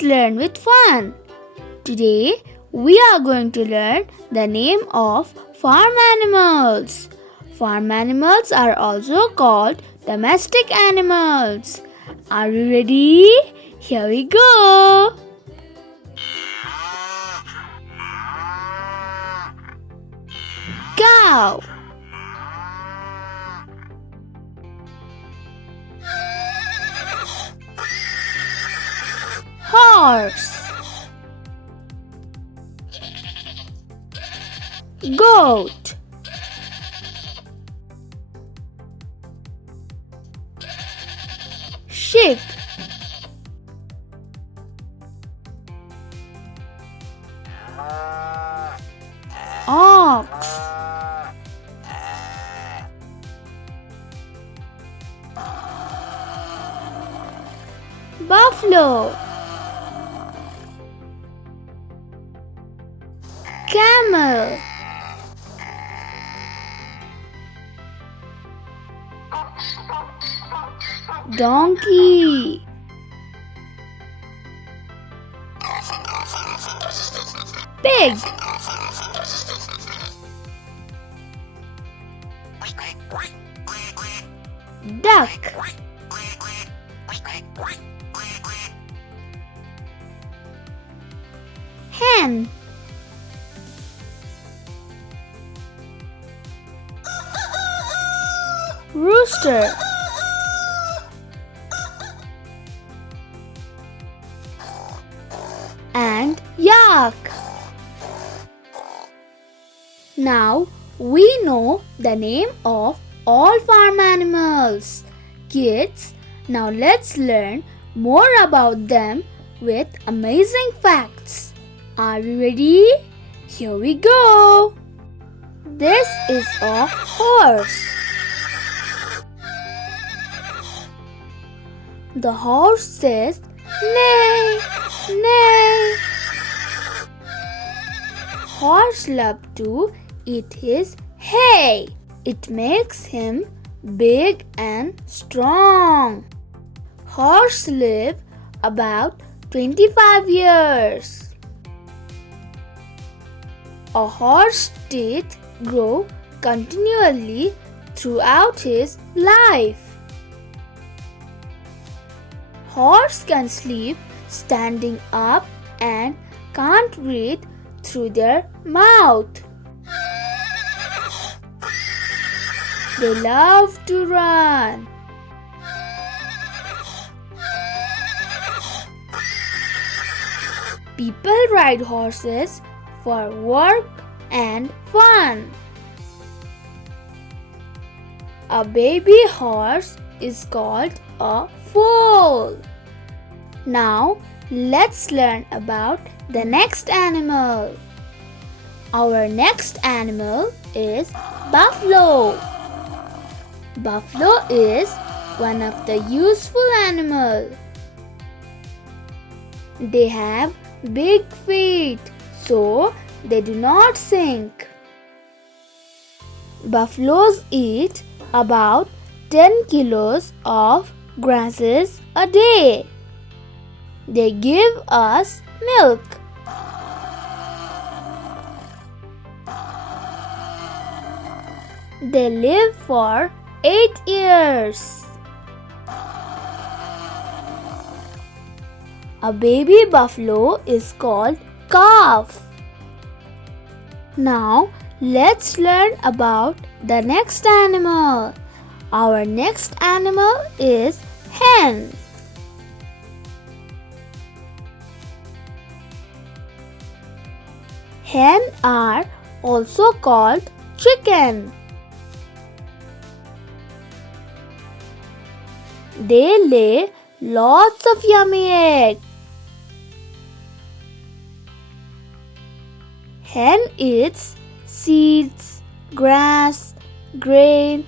let's learn with fun. Today, we are going to learn the name of farm animals. Farm animals are also called domestic animals. Are you ready? Here we go. Cow, horse, goat, sheep, ox, buffalo, camel, donkey, pig, duck, hen, rooster, and yak. Now we know the name of all farm animals. Kids, now let's learn more about them with amazing facts. Are you ready? Here we go. This is a horse. The horse says, neigh, neigh. Horse loves to eat his hay. It makes him big and strong. Horse live about 25 years. A horse's teeth grow continually throughout his life. Horse can sleep standing up and can't breathe through their mouth. They love to run. People ride horses for work and fun. A baby horse is called a foal. Now, let's learn about the next animal. Our next animal is buffalo. Buffalo is one of the useful animals. They have big feet, so they do not sink. Buffaloes eat about 10 kilos of grasses a day. They give us milk. They live for 8 years. A baby buffalo is called calf. Now, let's learn about the next animal. Our next animal is hen. Hen are also called chicken. They lay lots of yummy eggs. Hen eats seeds, grass, grain,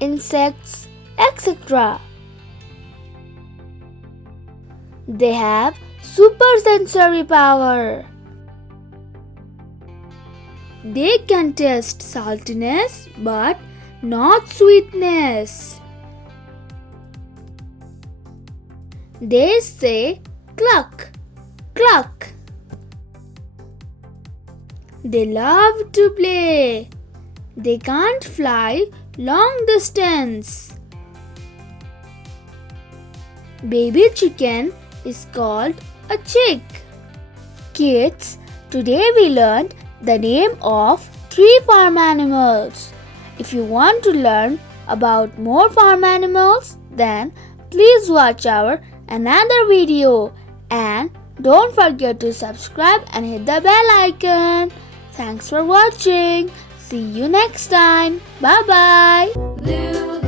insects, etc. They have supersensory power. They can taste saltiness but not sweetness. They say cluck cluck. They love to play. They can't fly long distance. Baby chicken is called a chick. Kids, today we learned the name of 3 farm animals. If you want to learn about more farm animals, then please watch our another video and don't forget to subscribe and hit the bell icon. Thanks for watching. See you next time. Bye bye.